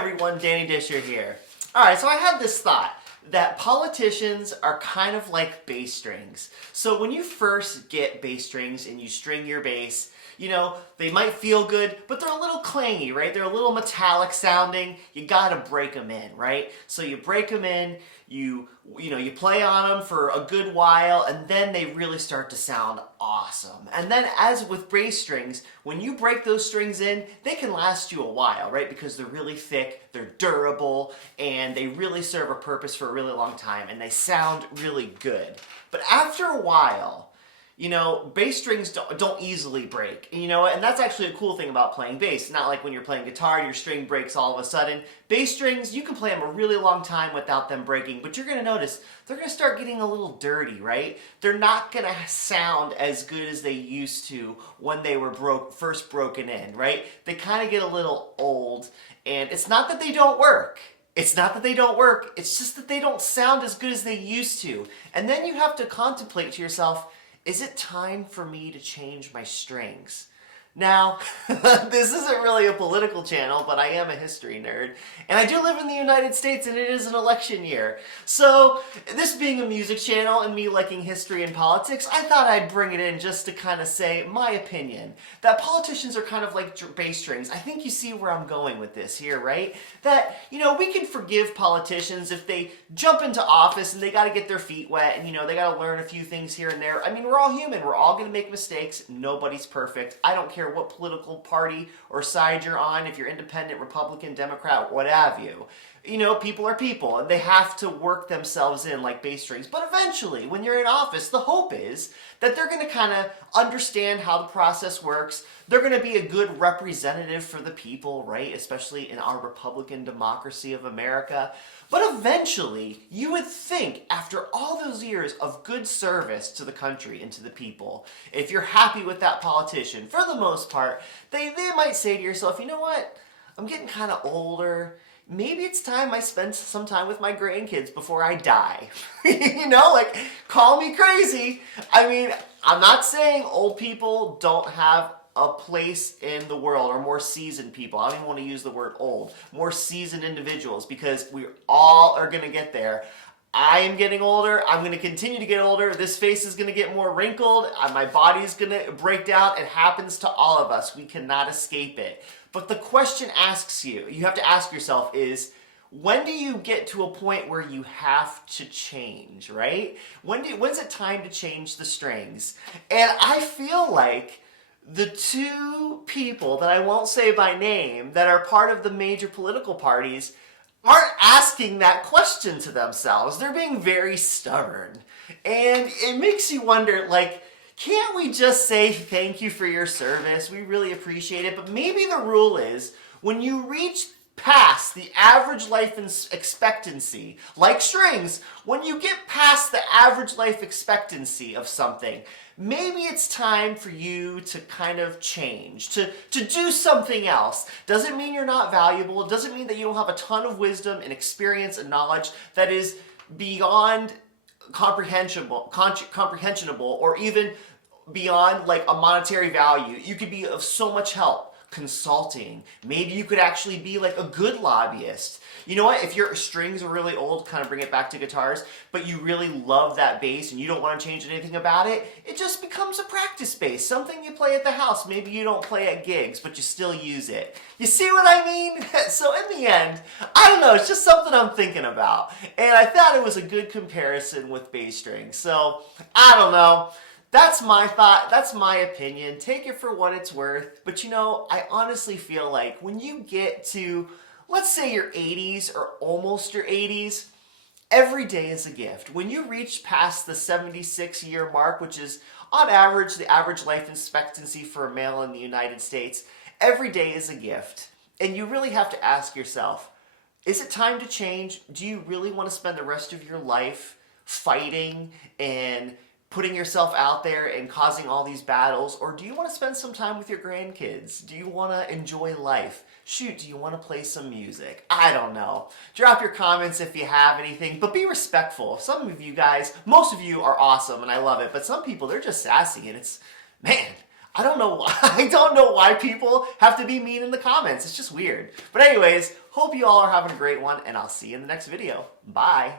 everyone, Danny Disher here. Alright, so I had this thought that politicians are kind of like bass strings. So when you first get bass strings and you string your bass, they might feel good, but they're a little clangy, right? They're a little metallic sounding. You gotta break them in, right? So you break them in, you play on them for a good while, and then they really start to sound awesome. And then as with bass strings, when you break those strings in, they can last you a while, right? Because they're really thick, they're durable, and they really serve a purpose for a really long time, and they sound really good. But after a while, bass strings don't easily break. And that's actually a cool thing about playing bass. Not like when you're playing guitar, your string breaks all of a sudden. Bass strings, you can play them a really long time without them breaking, but you're going to notice they're going to start getting a little dirty, right? They're not going to sound as good as they used to when they were first broken in, right? They kind of get a little old, and it's not that they don't work. It's not that they don't work, it's just that they don't sound as good as they used to. And then you have to contemplate to yourself, is it time for me to change my strings? Now, this isn't really a political channel, but I am a history nerd, and I do live in the United States, and it is an election year. So, this being a music channel and me liking history and politics, I thought I'd bring it in just to kind of say my opinion. That politicians are kind of like bass strings. I think you see where I'm going with this here, right? That, we can forgive politicians if they jump into office and they got to get their feet wet, and, they got to learn a few things here and there. I mean, we're all human. We're all going to make mistakes. Nobody's perfect. I don't care what political party or side you're on, if you're independent, Republican, Democrat, what have you. People are people, and they have to work themselves in like bass strings. But eventually, when you're in office, the hope is that they're going to kind of understand how the process works. They're going to be a good representative for the people, right? Especially in our Republican democracy of America. But eventually, you would think, after all those years of good service to the country and to the people, if you're happy with that politician, for the most part, they might say to yourself, you know what? I'm getting kind of older. Maybe it's time I spend some time with my grandkids before I die. Call me crazy. I mean, I'm not saying old people don't have a place in the world, or more seasoned people. I don't even want to use the word old. More seasoned individuals, because we all are going to get there. I am getting older. I'm going to continue to get older. This face is going to get more wrinkled. My body's going to break down. It happens to all of us. We cannot escape it. But the question you have to ask yourself is, when do you get to a point where you have to change, right? When's it time to change the strings? And I feel like the two people that I won't say by name that are part of the major political parties aren't asking that question to themselves. They're being very stubborn. And it makes you wonder, can't we just say thank you for your service? We really appreciate it. But maybe the rule is, when you reach past the average life expectancy, like strings, when you get past the average life expectancy of something, maybe it's time for you to kind of change, to do something else. Doesn't mean you're not valuable. It doesn't mean that you don't have a ton of wisdom and experience and knowledge that is beyond comprehensionable, or even beyond a monetary value. You could be of so much help. Consulting. Maybe you could actually be a good lobbyist. You know what? If your strings are really old, kind of bring it back to guitars, but you really love that bass and you don't want to change anything about it, it just becomes a practice bass. Something you play at the house. Maybe you don't play at gigs, but you still use it. You see what I mean? So in the end, I don't know, it's just something I'm thinking about. And I thought it was a good comparison with bass strings. So, I don't know. That's my thought, that's my opinion. Take it for what it's worth. But I honestly feel like when you get to, let's say your 80s or almost your 80s, every day is a gift. When you reach past the 76-year mark, which is on average the average life expectancy for a male in the United States, every day is a gift. And you really have to ask yourself, is it time to change? Do you really want to spend the rest of your life fighting and putting yourself out there and causing all these battles? Or do you want to spend some time with your grandkids? Do you want to enjoy life? Shoot, do you want to play some music? I don't know. Drop your comments if you have anything, but be respectful. Some of you guys, most of you are awesome and I love it, but some people, they're just sassy, and it's, man, I don't know why people have to be mean in the comments. It's just weird. But anyways, Hope you all are having a great one, and I'll see you in the next video. Bye.